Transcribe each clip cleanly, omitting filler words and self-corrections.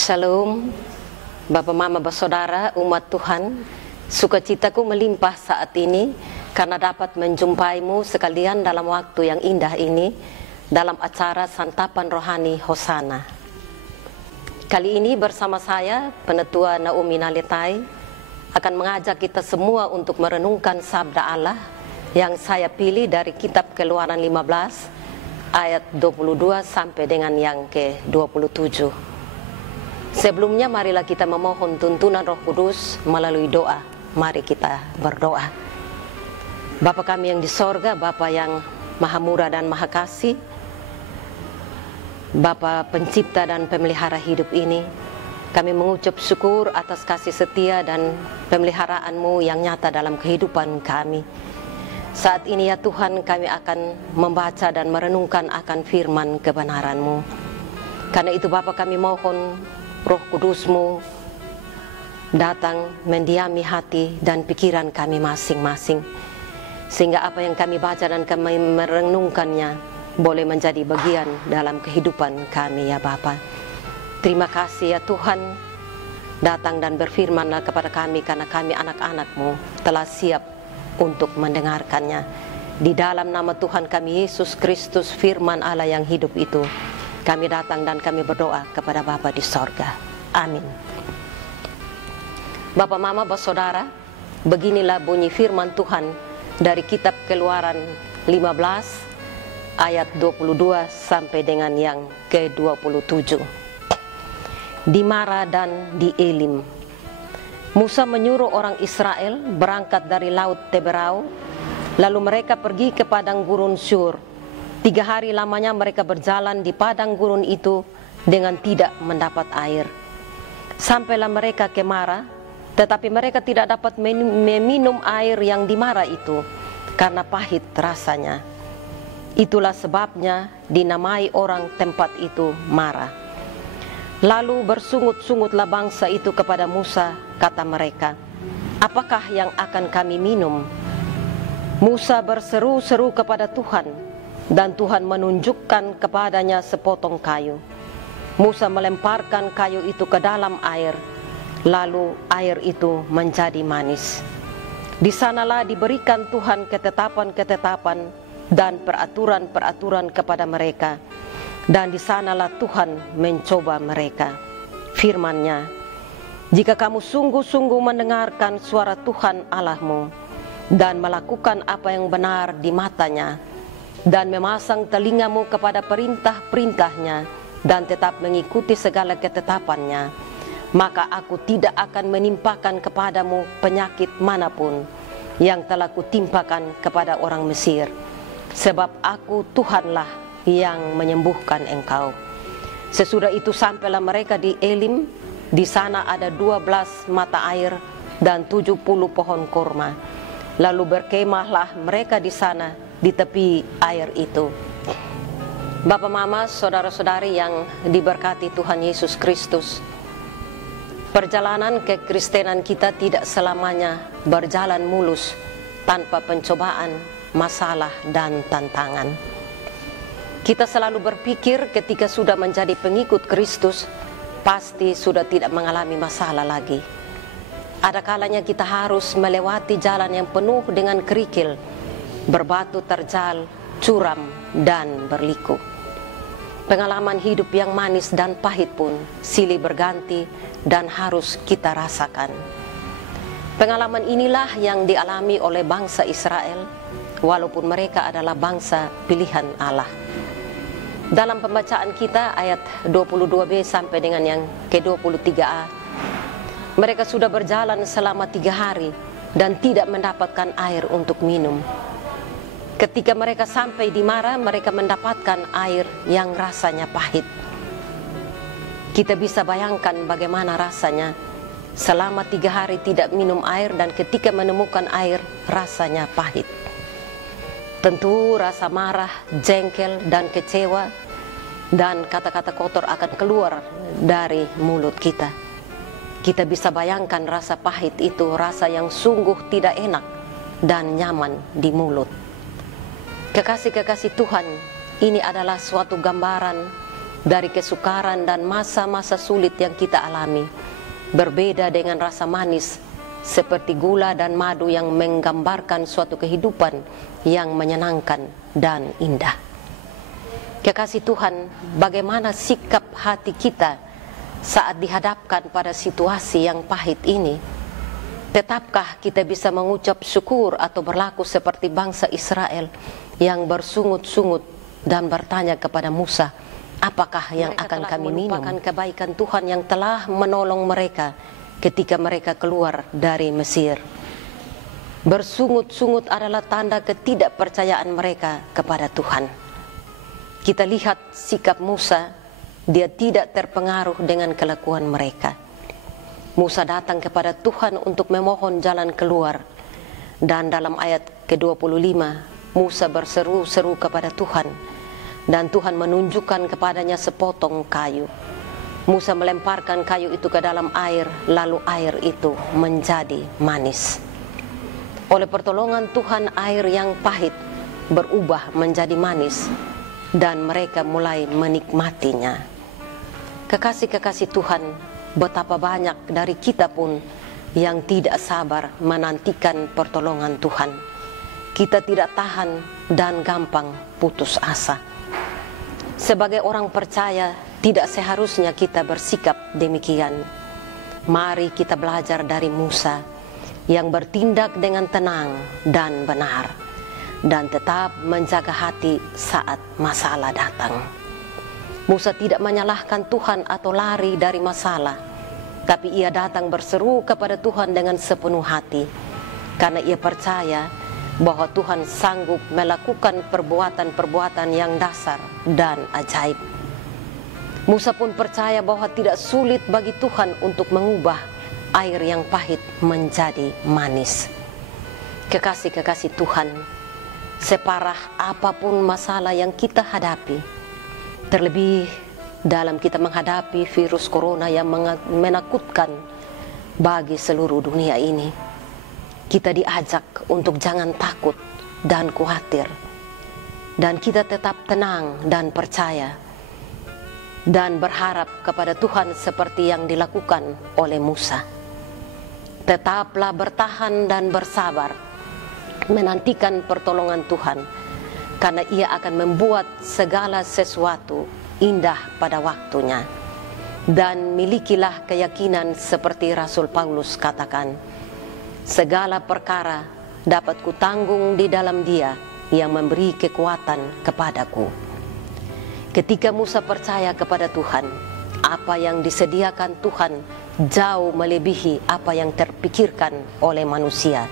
Shalom, Bapak Mama Bersaudara, umat Tuhan. Sukacitaku melimpah saat ini karena dapat menjumpaimu sekalian dalam waktu yang indah ini dalam acara Santapan Rohani Hosana. Kali ini bersama saya, Penetua Naomi Naletai, akan mengajak kita semua untuk merenungkan sabda Allah yang saya pilih dari kitab Keluaran 15 ayat 22 sampai dengan yang ke-27. Sebelumnya marilah kita memohon tuntunan Roh Kudus melalui doa. Mari kita berdoa. Bapa kami yang di sorga, Bapa yang maha murah dan maha kasih, Bapa pencipta dan pemelihara hidup ini, kami mengucap syukur atas kasih setia dan pemeliharaanmu yang nyata dalam kehidupan kami. Saat ini ya Tuhan, kami akan membaca dan merenungkan akan firman kebenaran-Mu. Karena itu Bapa, kami mohon Roh Kudus-Mu datang mendiami hati dan pikiran kami masing-masing, sehingga apa yang kami baca dan kami merenungkannya boleh menjadi bagian dalam kehidupan kami ya Bapa. Terima kasih ya Tuhan, datang dan berfirman-Lah kepada kami karena kami anak-anak-Mu telah siap untuk mendengarkannya. Di dalam nama Tuhan kami Yesus Kristus, firman Allah yang hidup itu, kami datang dan kami berdoa kepada Bapa di sorga. Amin. Bapak Mama Bersaudara, beginilah bunyi firman Tuhan dari kitab Keluaran 15 ayat 22 sampai dengan yang ke-27. Di Mara dan di Elim, Musa menyuruh orang Israel berangkat dari laut Teberau, lalu mereka pergi ke padang gurun Syur. 3 hari lamanya mereka berjalan di padang gurun itu dengan tidak mendapat air. Sampailah mereka ke Mara, tetapi mereka tidak dapat meminum air yang di Mara itu, karena pahit rasanya. Itulah sebabnya dinamai orang tempat itu Mara. Lalu bersungut-sungutlah bangsa itu kepada Musa, kata mereka, "Apakah yang akan kami minum?" Musa berseru-seru kepada Tuhan, dan Tuhan menunjukkan kepadanya sepotong kayu. Musa melemparkan kayu itu ke dalam air, lalu air itu menjadi manis. Di sanalah diberikan Tuhan ketetapan-ketetapan dan peraturan-peraturan kepada mereka, dan di sanalah Tuhan mencoba mereka. Firman-Nya, "Jika kamu sungguh-sungguh mendengarkan suara Tuhan Allahmu dan melakukan apa yang benar di matanya, dan memasang telingamu kepada perintah-perintahnya dan tetap mengikuti segala ketetapannya, maka aku tidak akan menimpakan kepadamu penyakit manapun yang telah kutimpakan kepada orang Mesir, sebab aku Tuhanlah yang menyembuhkan engkau." Sesudah itu sampailah mereka di Elim. Di sana ada 12 mata air dan 70 pohon kurma. Lalu berkemahlah mereka di sana di tepi air itu. Bapak Mama, saudara-saudari yang diberkati Tuhan Yesus Kristus, perjalanan kekristenan kita tidak selamanya berjalan mulus tanpa pencobaan, masalah, dan tantangan. Kita selalu berpikir ketika sudah menjadi pengikut Kristus, pasti sudah tidak mengalami masalah lagi. Ada kalanya kita harus melewati jalan yang penuh dengan kerikil, berbatu terjal, curam, dan berliku. Pengalaman hidup yang manis dan pahit pun silih berganti dan harus kita rasakan. Pengalaman inilah yang dialami oleh bangsa Israel, walaupun mereka adalah bangsa pilihan Allah. Dalam pembacaan kita ayat 22b sampai dengan yang ke-23a, mereka sudah berjalan selama 3 hari dan tidak mendapatkan air untuk minum. Ketika mereka sampai di Mara, mereka mendapatkan air yang rasanya pahit. Kita bisa bayangkan bagaimana rasanya selama 3 hari tidak minum air, dan ketika menemukan air rasanya pahit. Tentu rasa marah, jengkel, dan kecewa, dan kata-kata kotor akan keluar dari mulut kita. Kita bisa bayangkan rasa pahit itu, rasa yang sungguh tidak enak dan nyaman di mulut. Kekasih-kekasih Tuhan, ini adalah suatu gambaran dari kesukaran dan masa-masa sulit yang kita alami. Berbeda dengan rasa manis seperti gula dan madu yang menggambarkan suatu kehidupan yang menyenangkan dan indah. Kekasih Tuhan, bagaimana sikap hati kita saat dihadapkan pada situasi yang pahit ini? Tetapkah kita bisa mengucap syukur atau berlaku seperti bangsa Israel yang bersungut-sungut dan bertanya kepada Musa, apakah yang akan kami minum? Melupakan kebaikan Tuhan yang telah menolong mereka ketika mereka keluar dari Mesir. Bersungut-sungut adalah tanda ketidakpercayaan mereka kepada Tuhan. Kita lihat sikap Musa, dia tidak terpengaruh dengan kelakuan mereka. Musa datang kepada Tuhan untuk memohon jalan keluar. Dan dalam ayat ke-25, Musa berseru-seru kepada Tuhan. Dan Tuhan menunjukkan kepadanya sepotong kayu. Musa melemparkan kayu itu ke dalam air, lalu air itu menjadi manis. Oleh pertolongan Tuhan, air yang pahit berubah menjadi manis, dan mereka mulai menikmatinya. Kekasih-kekasih Tuhan, betapa banyak dari kita pun yang tidak sabar menantikan pertolongan Tuhan. Kita tidak tahan dan gampang putus asa. Sebagai orang percaya, tidak seharusnya kita bersikap demikian. Mari kita belajar dari Musa yang bertindak dengan tenang dan benar, dan tetap menjaga hati saat masalah datang. Musa tidak menyalahkan Tuhan atau lari dari masalah, tapi ia datang berseru kepada Tuhan dengan sepenuh hati, karena ia percaya bahwa Tuhan sanggup melakukan perbuatan-perbuatan yang dasar dan ajaib. Musa pun percaya bahwa tidak sulit bagi Tuhan untuk mengubah air yang pahit menjadi manis. Kekasih-kekasih Tuhan, separah apapun masalah yang kita hadapi, terlebih dalam kita menghadapi virus corona yang menakutkan bagi seluruh dunia ini, kita diajak untuk jangan takut dan khawatir, dan kita tetap tenang dan percaya dan berharap kepada Tuhan seperti yang dilakukan oleh Musa. Tetaplah bertahan dan bersabar menantikan pertolongan Tuhan, karena ia akan membuat segala sesuatu indah pada waktunya. Dan milikilah keyakinan seperti Rasul Paulus katakan, segala perkara dapat kutanggung di dalam Dia yang memberi kekuatan kepadaku. Ketika Musa percaya kepada Tuhan, apa yang disediakan Tuhan jauh melebihi apa yang terpikirkan oleh manusia.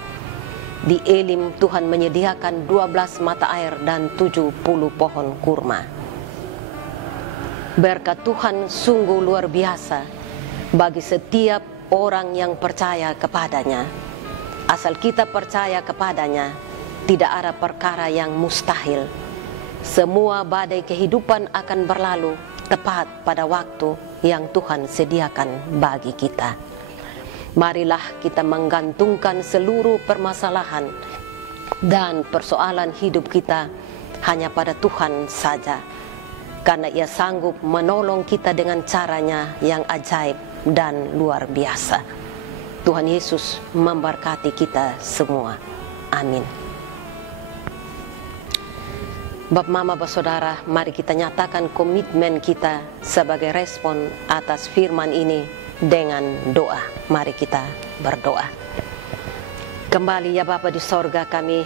Di Elim Tuhan menyediakan 12 mata air dan 70 pohon kurma. Berkat Tuhan sungguh luar biasa bagi setiap orang yang percaya kepadanya. Asal kita percaya kepadanya, tidak ada perkara yang mustahil. Semua badai kehidupan akan berlalu tepat pada waktu yang Tuhan sediakan bagi kita. Marilah kita menggantungkan seluruh permasalahan dan persoalan hidup kita hanya pada Tuhan saja, karena Ia sanggup menolong kita dengan caranya yang ajaib dan luar biasa. Tuhan Yesus memberkati kita semua. Amin. Bapak, Mama, Saudara, mari kita nyatakan komitmen kita sebagai respon atas firman ini dengan doa. Mari kita berdoa. Kembali ya Bapa di sorga, kami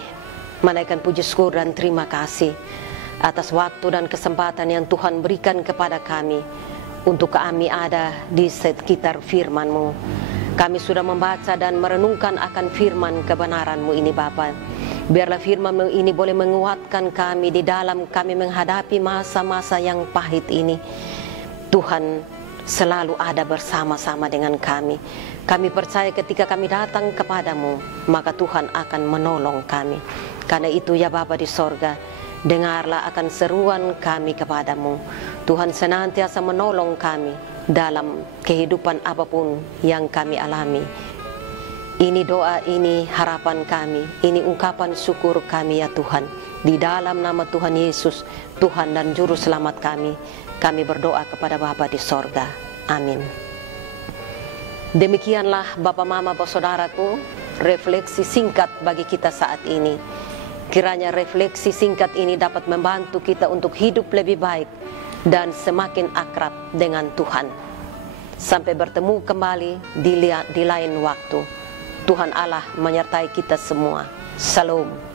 menaikkan puji syukur dan terima kasih atas waktu dan kesempatan yang Tuhan berikan kepada kami untuk kami ada di sekitar firman-Mu. Kami sudah membaca dan merenungkan akan firman kebenaran-Mu ini Bapa. Biarlah firman-Mu ini boleh menguatkan kami di dalam kami menghadapi masa-masa yang pahit ini. Tuhan selalu ada bersama-sama dengan kami. Kami percaya ketika kami datang kepadamu, maka Tuhan akan menolong kami. Karena itu ya Bapa di sorga, dengarlah akan seruan kami kepadamu. Tuhan senantiasa menolong kami dalam kehidupan apapun yang kami alami. Ini doa, ini harapan kami, ini ungkapan syukur kami ya Tuhan. Di dalam nama Tuhan Yesus, Tuhan dan Juru Selamat kami berdoa kepada Bapa di sorga. Amin. Demikianlah Bapak Mama Saudaraku, refleksi singkat bagi kita saat ini. Kiranya refleksi singkat ini dapat membantu kita untuk hidup lebih baik dan semakin akrab dengan Tuhan. Sampai bertemu kembali di lain waktu. Tuhan Allah menyertai kita semua. Shalom.